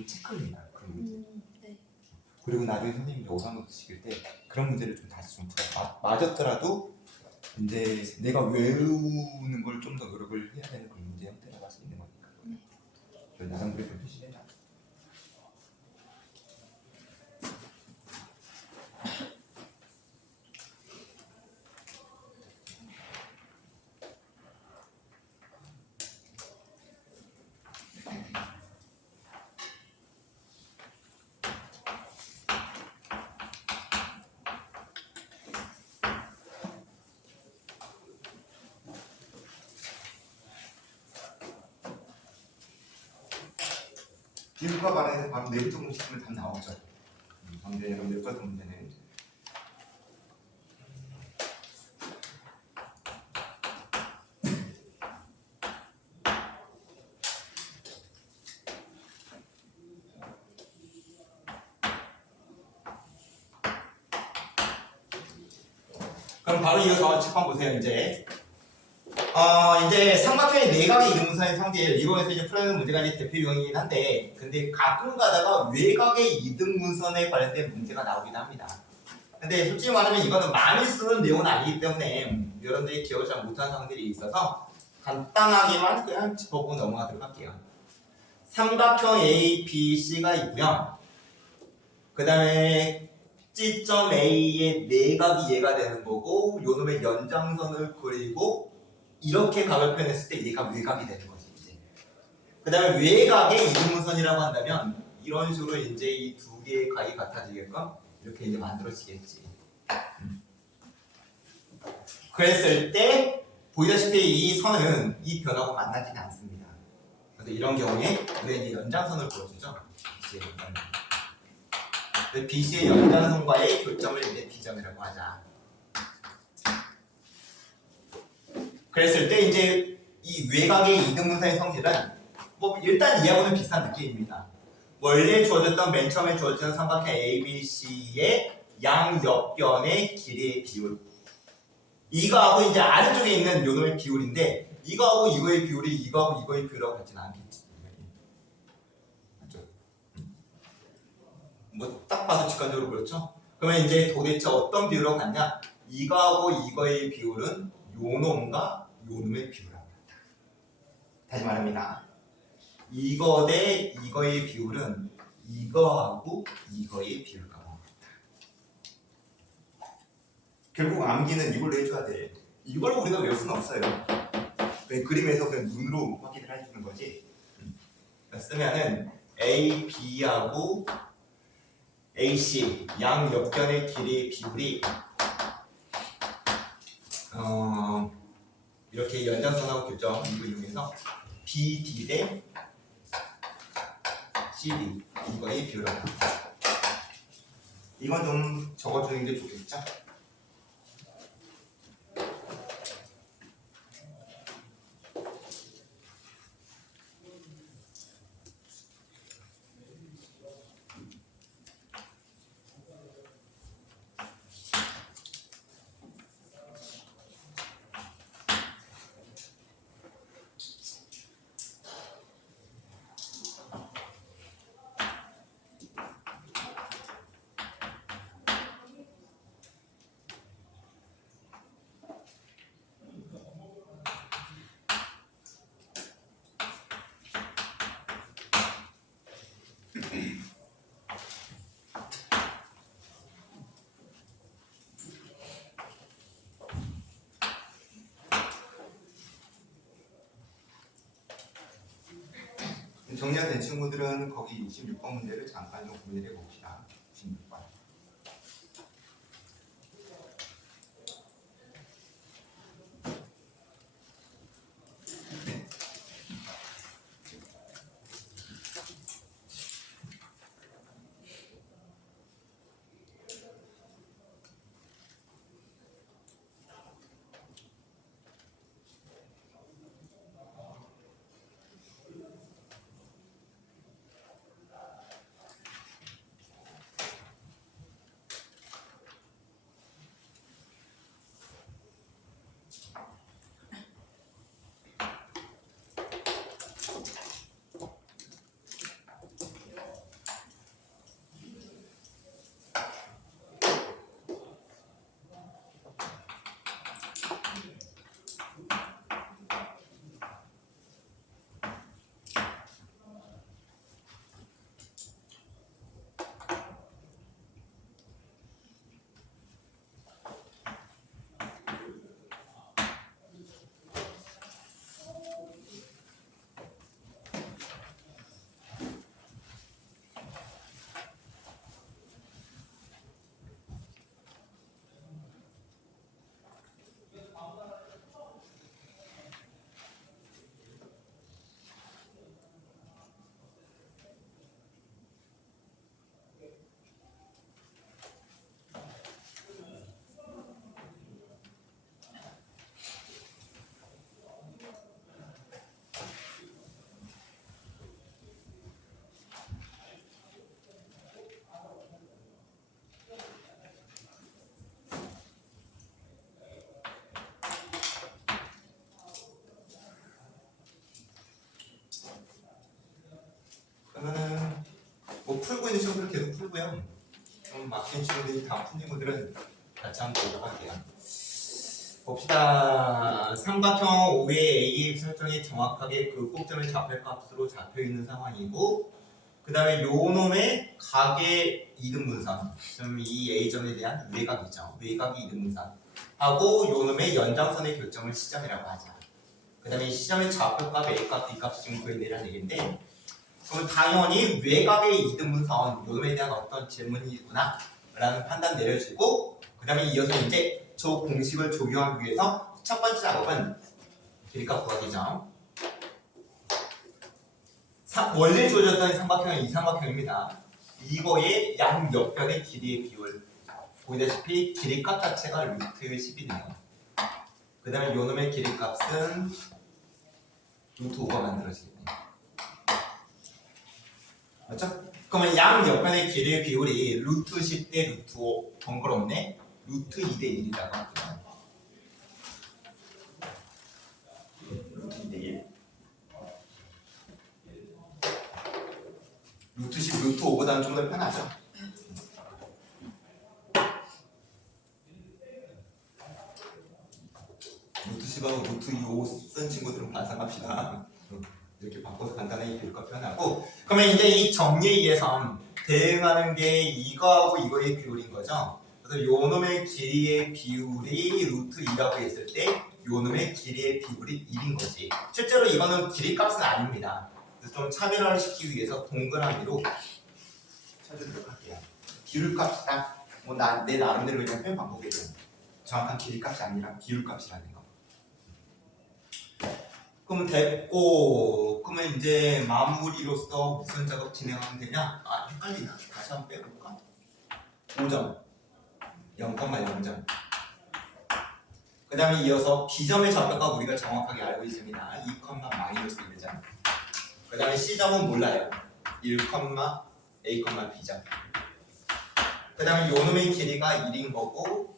좀 체크입니다. 그런 문제. 네. 그리고 나중에 선생님이 오상노트 시킬 때 그런 문제를 좀 다시 좀 풀어. 맞았더라도 이제 내가 외우는 걸 좀 더 노력을 해야 되는 그런 문제 형태라고 할 수 있는 거니까. 그래서 나는 그래도 표시해라. 일과 반에서 바로 내부적으로 시키면 답 나오죠. 근데 여러분들 같은 문제는 그럼 바로 이어서 칠번 보세요. 이제 삼각형의 내각의 이등분선의 성질 이거에서 이제 풀어내는 문제가 이제 대표 유형이긴 한데 근데 가끔 가다가 외곽의 이등분선에 관련된 문제가 나오긴 합니다. 근데 솔직히 말하면 이거는 많이 쓰는 내용은 아니기 때문에 여러분들이 기억을 잘 못하는 상황들이 있어서 간단하게만 그냥 짚어보고 넘어가도록 할게요. 삼각형 A, B, C가 있고요. 그 다음에 C점 A의 내각이 얘가 되는 거고 요놈의 연장선을 그리고 이렇게 각을 표현했을 때 얘가 외곽이 되는 거지 이제. 그 다음에 외곽의 이등분선이라고 한다면 이런 식으로 이제 이 두 개의 각이 같아지게끔 이렇게 이제 만들어지겠지. 그랬을 때 보이다시피 이 선은 이 변하고 만나지는 않습니다. 그래서 이런 경우에 우리가 이제 연장선을 그어주죠. BC의 연장선과의 교점을 이제 B점이라고 하자. 그랬을 때 이제 이 외곽의 이등분선의 성질은 뭐 일단 이하고는 비슷한 느낌입니다. 원래 주어졌던 맨 처음에 주어진 삼각형 ABC의 양옆변의 길이의 비율. 이거하고 이제 아래쪽에 있는 요놈의 비율인데 이거하고 이거의 비율이 이거하고 이거의 비율하고 같지는 않겠지. 맞죠? 뭐 딱 봐도 직관적으로 그렇죠? 그러면 이제 도대체 어떤 비율로 같냐? 이거하고 이거의 비율은 요놈과 요놈의 비율하고 같다. 다시 말합니다. 이거 대 이거의 비율은 이거하고 이거의 비율과 같다. 결국 암기는 이걸로 해줘야 돼. 이걸 우리가 외울 수는 없어요. 그림에서 그냥 눈으로 확인을 해주는 거지. 쓰면은 A, B하고 AC 양 옆변의 길이의 비율이 이렇게 연장선하고 교점 이거 이용해서 BD 대 CD 이거의 비율을 이건 좀 적어주는 게 좋겠죠? 정리가 된 친구들은 거기 66번 문제를 잠깐 좀 고민해 봅시다. 66번. 있는 친구들 계속 풀고요. 그럼 막힌 친구들이 다 푼 친구들은 같이 한번 보도록 할게요. 봅시다. 삼각형 O의 A의 설정이 정확하게 그 꼭점의 좌표값으로 잡혀 있는 상황이고, 그 다음에 요 놈의 각의 이등분선, 지금 이 A점에 대한 외곽이죠. 외곽이 이등분선 하고 요 놈의 연장선의 교점을 시점이라고 하자. 그 다음에 시점의 좌표값, A값, B값이 지금 구해내라는 얘기인데, 그럼 당연히 외곽의 이등분선 요 놈에 대한 어떤 질문이구나 라는 판단 내려주고, 그 다음에 이어서 이제 저 공식을 적용하기 위해서 첫 번째 작업은 길이값 구하기죠. 원래 주어졌던 삼각형은 이 삼각형입니다. 이거의 양 옆변의 길이의 비율, 보이다시피 길이값 자체가 루트 10이네요. 그 다음에 요놈의 길이값은 루트 5가 만들어지겠네요. 맞죠? 그러면 양 옆변의 길이의 비율이 루트 10 대 루트 5, 번거롭네. 루트 2 대 1이라고 할게요. 루트 2 대 1. 루트 10, 루트 5보다는 좀 더 편하죠. 루트 10하고 루트 5 쓴 친구들은 반상합시다. 이렇게 바꿔서 간단하게 비율과 표현하고, 그러면 이제 이 정리에 의해서 대응하는 게 이거하고 이거의 비율인 거죠. 그래서 요 놈의 길이의 비율이 루트 2라고 했을 때 요 놈의 길이의 비율이 1인 거지. 실제로 이거는 길이값은 아닙니다. 그래서 좀 차별화를 시키기 위해서 동그라미로 찾아보도록 할게요. 비율값이다. 뭐 내 나름대로 그냥 표현 방법이에요. 정확한 길이값이 아니라 비율값이라는 거. 그럼 됐고, 그러면 이제 마무리로서 무슨 작업 진행하면 되냐? 아, 헷갈리나? 다시 한번 빼볼까? 5점 0,0점. 그 다음에 이어서 B점의 좌표값 우리가 정확하게 알고 있습니다. 2, -1점. 그 다음에 C점은 몰라요. 1, A, B점. 그 다음에 요놈의 길이가 1인 거고,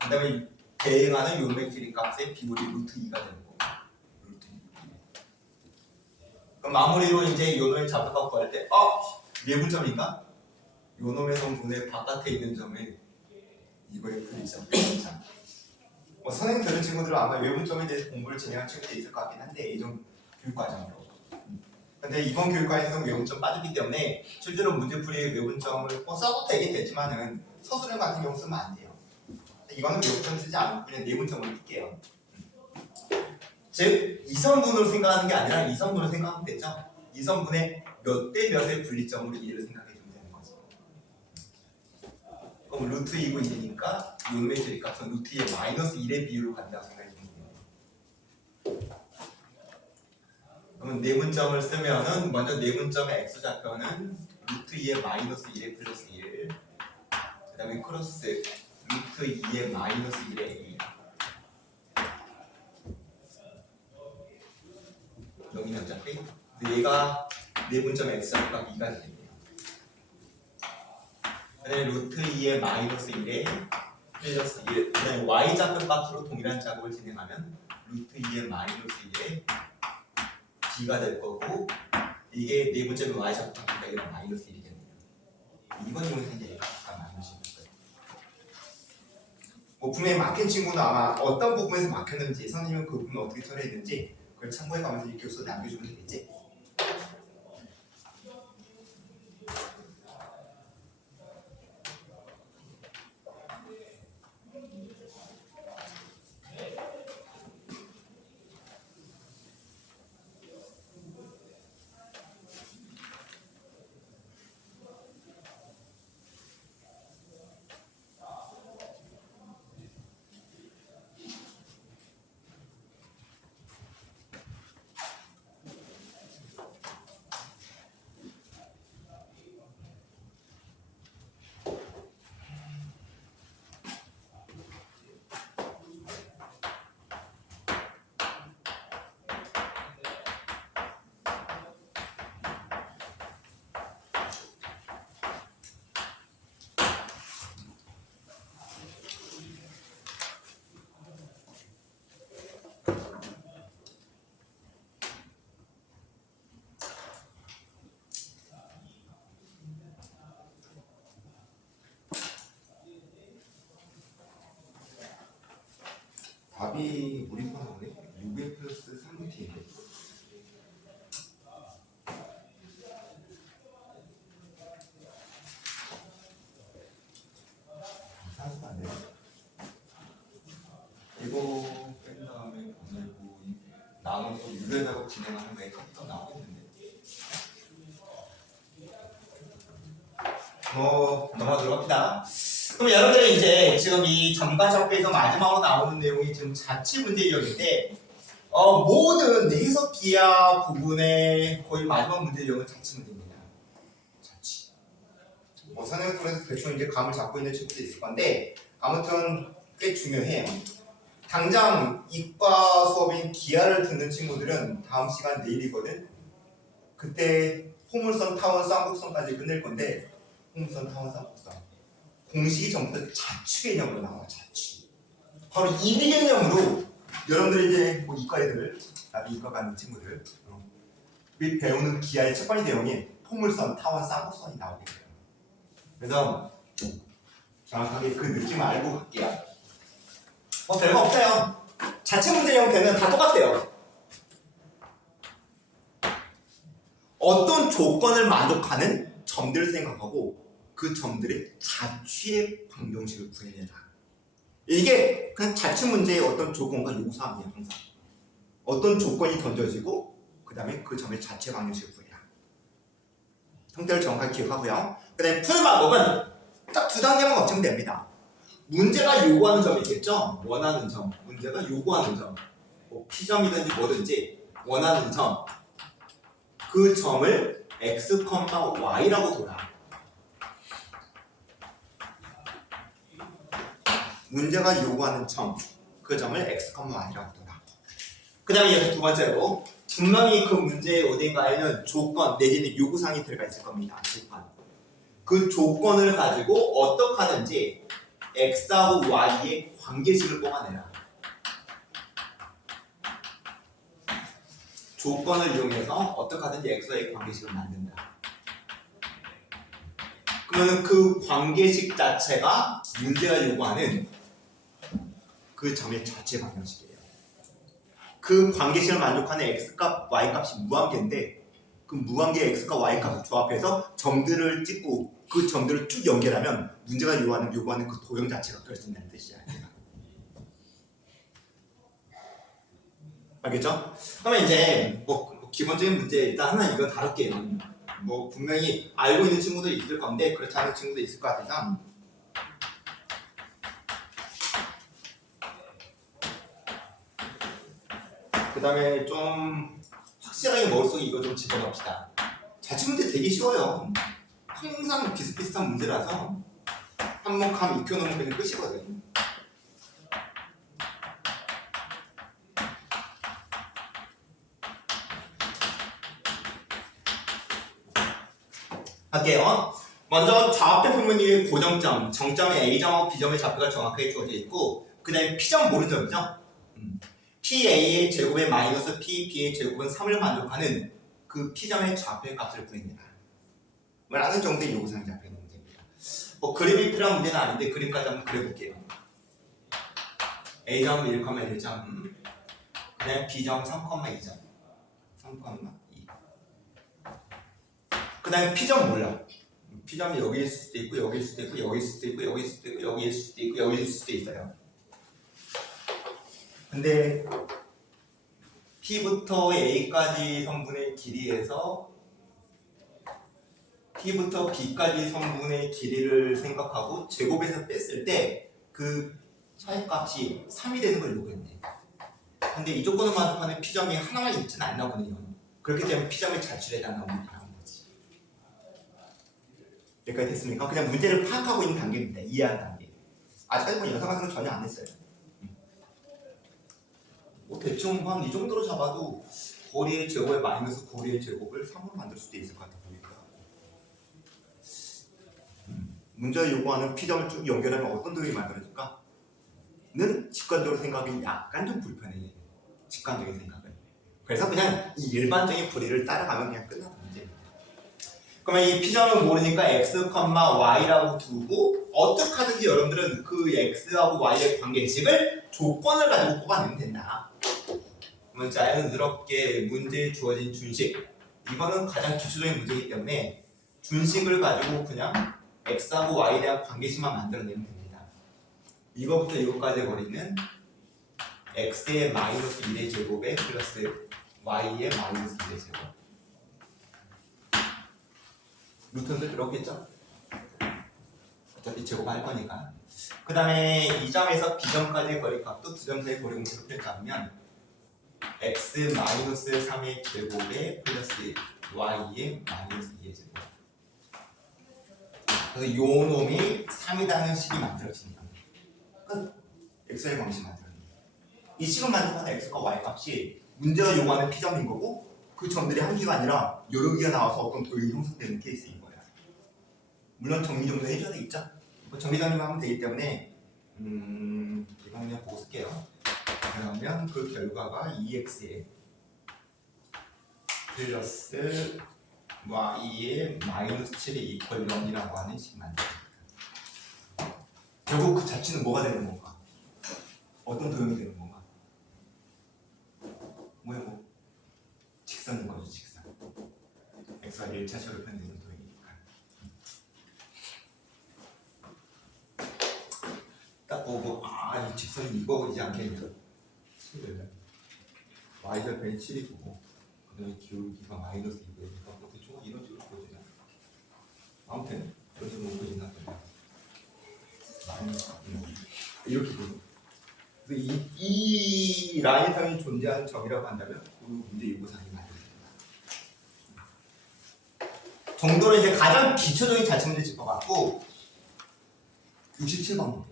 그 다음에 대응하는 요놈의 길이 값의 비율이 루트 2가 되는 거고. 루트 2. 그럼 마무리로 이제 요놈의 좌표값 구할 때, 외분점인가? 요놈의 성분의 바깥에 있는 점에 이거의 분리점. 선생님 들은 친구들은 아마 외분점에 대해서 공부를 진행한 친구들이 있을 것 같긴 한데, 예전 교육과정으로. 근데 이번 교육과에서는 외분점 빠졌기 때문에 실제로 문제풀이에 외분점을 써도 되긴 되지만은 서술형 같은 경우 쓰면 안 돼요. 이거는 외분점 쓰지 않고 그냥 내분점을 쓸게요. 즉 이성분으로 생각하는 게 아니라 이성분으로 생각하면 되죠. 이성분의 몇 대 몇의 분리점으로 얘를 생각해 주면 되는 거지. 그럼 루트 2고 1이니까 요놈의 길이값은 루트 2의 마이너스 1의 비율로 간다고 생각해 주면 돼요. 그러면 내분점을 쓰면은 먼저 내분점의 x좌표는 루트 2의 마이너스 1의 플러스 1, 그 다음에 크로스 루트 2의 마이너스 1의 a 0이면 어차피 얘가 내분점 x좌표가 2가 되겠네요. 그 다음에 루트 2의 마이너스 1의 플러스 1, 그 다음에 y좌표 값으로 동일한 작업을 진행하면 루트 2의 마이너스 1의 b가 될 거고, 이게 네 번째는 y좌표 값이니까 이건 마이너스 1이겠네요. 이번 경우에서 이제 얘가 마이너스 1일 거예요. 뭐 분명히 막힌 친구는 아마 어떤 부분에서 막혔는지, 선생님은 그 부분을 어떻게 처리했는지 그걸 참고해 가면서 이 교수에 남겨주면 되겠지. 넘어가도록 합니다. 그럼 여러분들은 이제 지금 이 점과적배에서 마지막으로 나오는 내용이 지금 자취 문제역인데 모든 해석 기하 부분의 거의 마지막 문제 유형은 자취 문제입니다. 자취. 선행풀에서 대충 이제 감을 잡고 있는 친구도 있을 건데 아무튼 꽤 중요해요. 당장 이과 수업인 기하를 듣는 친구들은 다음 시간 내일이거든. 그때 포물선, 타원, 쌍곡선까지 끝낼 건데 포물선, 타원, 쌍곡선 공식이 전부 다 자취 개념으로 나와요. 자취. 바로 이 개념으로 여러분들이 이제 뭐 이과 애들, 나도 이과 가는 친구들 배우는 기하의 첫 번째 내용이 포물선, 타원, 쌍곡선이 나오게 돼요. 그래서 정확하게 그 느낌을 알고 갈게요. 별거 없어요. 자체 문제 형태는 다 똑같아요. 어떤 조건을 만족하는 점들을 생각하고 그 점들의 자취의 방정식을 구해내라. 이게 그냥 자취 문제의 어떤 조건과 요구사항이에요. 항상 어떤 조건이 던져지고 그 다음에 그 점의 자취 방정식을 구해라. 형태를 정확하게 기억하고요. 그 다음에 푸는 방법은 딱 두 단계만 거치면 됩니다. 문제가 요구하는 점이 있겠죠? 원하는 점, 문제가 요구하는 점, 뭐 P점이든지 뭐든지 원하는 점, 그 점을 x, y라고 둬라. 문제가 요구하는 점, 그 점을 x, y라고 둬라. 그 다음에 여기서 두 번째로 분명히 그 문제의 어딘가에는 조건 내지는 요구사항이 들어가 있을 겁니다. 조건. 그 조건을 가지고 어떻게 하든지 x하고 y의 관계식을 뽑아내라. 조건을 이용해서 어떻게 하든지 x와의 관계식을 만든다. 그러면 그 관계식 자체가 문제가 요구하는 그 점의 자체 방정식이에요. 그 관계식을 만족하는 x값, y값이 무한계인데 그 무한계의 x과 y값을 조합해서 점들을 찍고 그 점들을 쭉 연결하면 문제가 요구하는 그 도형 자체가 그려진다는 뜻이야. 알겠죠? 그러면 이제 뭐 기본적인 문제 일단 하나 이거 다룰게요. 뭐 분명히 알고 있는 친구도 있을 건데 그렇지 않은 친구도 있을 것 같아서 그 다음에 좀 확실하게 머릿속에 이거 좀 집어넣읍시다. 자취 문제 되게 쉬워요. 항상 비슷비슷한 문제라서 한번 감 익혀놓으면 그냥 끝이거든. 할게요. 먼저 좌표 표면이 고정점, 정점에 A점하고 B점의 좌표가 정확하게 주어져 있고 그 다음에 P점 모르는 점이죠. PA의 제곱에 마이너스 PB의 제곱은 3을 만족하는 그 P점의 좌표의 값을 구해내라. 라는 정도의 요구사항이 잡혀있는 문제입니다. 그림이 필요한 문제는 아닌데 그림까지 한번 그려볼게요. A점 1,1점 그 다음에 B점 3,2점 3,2 그 다음에 P점 몰라. P점이 여기일 수도 있고 여기일 수도 있고 여기일 수도 있고 여기일 수도 있고 여기일 수도 있고 여기일 수도 있어요. 근데 P부터 A까지 성분의 길이에서 P부터 B까지 성분의 길이를 생각하고 제곱에서 뺐을 때 그 차이값이 3이 되는 걸 요구했네. 근데 이 조건을 만족하는 P점이 하나만 있지는 않나 보네요. 그렇기 때문에 P점의 자취를 해달라는 거지. 여기까지 됐습니까? 그냥 문제를 파악하고 있는 단계입니다. 이해하는 단계. 아직까지 뭐 영상과정은 전혀 안 했어요. 대충 한 이 정도로 잡아도 거리의 제곱에 마이너스 거리의 제곱을 3으로 만들 수도 있을 것 같아 보니까. 문제가 요구하는 P점을 쭉 연결하면 어떤 도형이 만들어질까? 는 직관적으로 생각이 약간 좀 불편해. 직관적인 생각은. 그래서 그냥 이 일반적인 풀이를 따라가면 그냥 끝나는 문제입니다. 그러면 이 P점을 모르니까 x, y라고 두고 어떻게 하든지 여러분들은 그 x하고 y의 관계식을 조건을 가지고 뽑아내면 된다. 그러면 자연스럽게 문제에 주어진 준식, 이거는 가장 기초적인 문제이기 때문에 준식을 가지고 그냥 x하고 y에 대한 관계식만 만들어내면 됩니다. 이거부터 이거까지 거리는 x의 마이너스 1의 제곱에 플러스 y의 마이너스 1의 제곱. 루트는 들어오겠죠? 어차피 제곱할 거니까. 그 다음에 이 점에서 B점까지의 거리값도 두 점 사이의 거리 공식으로 표현하면 x-3의 제곱에 플러스 y의 마이너스 2의 제곱. 그래서 요 놈이 3이라는 식이 만들어집니다. 끝. x의 방식 만들어집니다. 이 식을 만족하는 x과 y 값이 문제가 요구하는 P점인 거고 그 점들이 한 개가 아니라 여러 개가 나와서 어떤 도형이 형성되는 케이스인 거예요. 물론 정리 정도 해줘야 되겠죠? 뭐 정리 정리만 하면 되기 때문에 이거 그냥 보고 쓸게요. 그러면 그 결과가 2x에 플러스 y의 마이너스 7의 이퀄 0이라고 하는 식이 만들어집니다. 결국 그 자체는 뭐가 되는 건가? 어떤 도형이 되는 건가? 뭐야 뭐? 직선인 거죠, 직선. x가 1차적으로 표현되는 도형이니까. 딱 보고 이 직선이 이거이지 않겠냐? 7을 y절편이 7이고 그 다음에 기울기가 마이너스 2고니까 뭐 대충 이런 식으로 보여지나? 아무튼 이런 식으로 보여지나? 마이너스 2 이렇게 보여. 그래서 이 라인상이 존재하는 점이라고 한다면 그 문제 요구사항이 만들어집니다. 정도는 이제 가장 기초적인 자체 문제 짚어봤고 67번 문제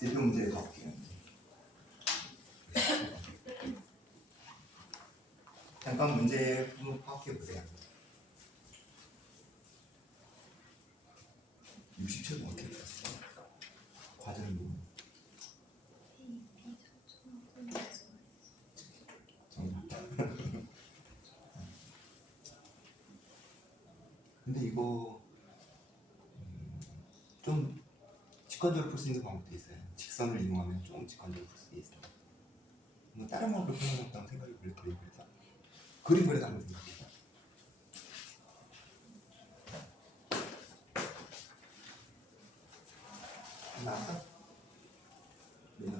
대표 문제에 가볼게요. 잠깐 문제 한번 파악해 보세요. 67번 어떻게 풀었어? 과정을 보면 근데 이거 좀 직관적으로 풀 수 있는 방법도 있어요. 직선을 이용하면 좀 직관적으로 풀 수 있어요. 뭐 다른 방법으로 푸는 것보다는 생각이 별로 그래서 그림 그려서 한번 생각해요. 나왔어? 네.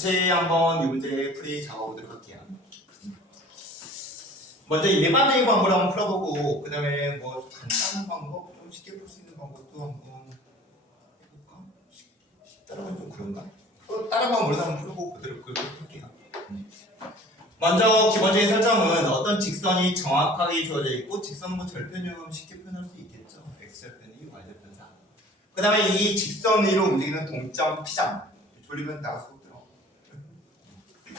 같이 한번 이 문제 풀이 잡아보도록 할게요. 먼저 일반적인 방법을 한번 풀어보고 그 다음에 뭐 간단한 방법, 좀 쉽게 풀 수 있는 방법도 한번 해볼까? 쉽다라고 하면 좀 그런가? 또 다른 방법으로 한번 풀어보고 그대로 할게요. 먼저 기본적인 설정은 어떤 직선이 정확하게 주어져 있고 직선은 뭐 절편이라고 쉽게 표현할 수 있겠죠. x절편이 y절편 4. 그 다음에 이 직선 위로 움직이는 동점 P점 졸리면 나가서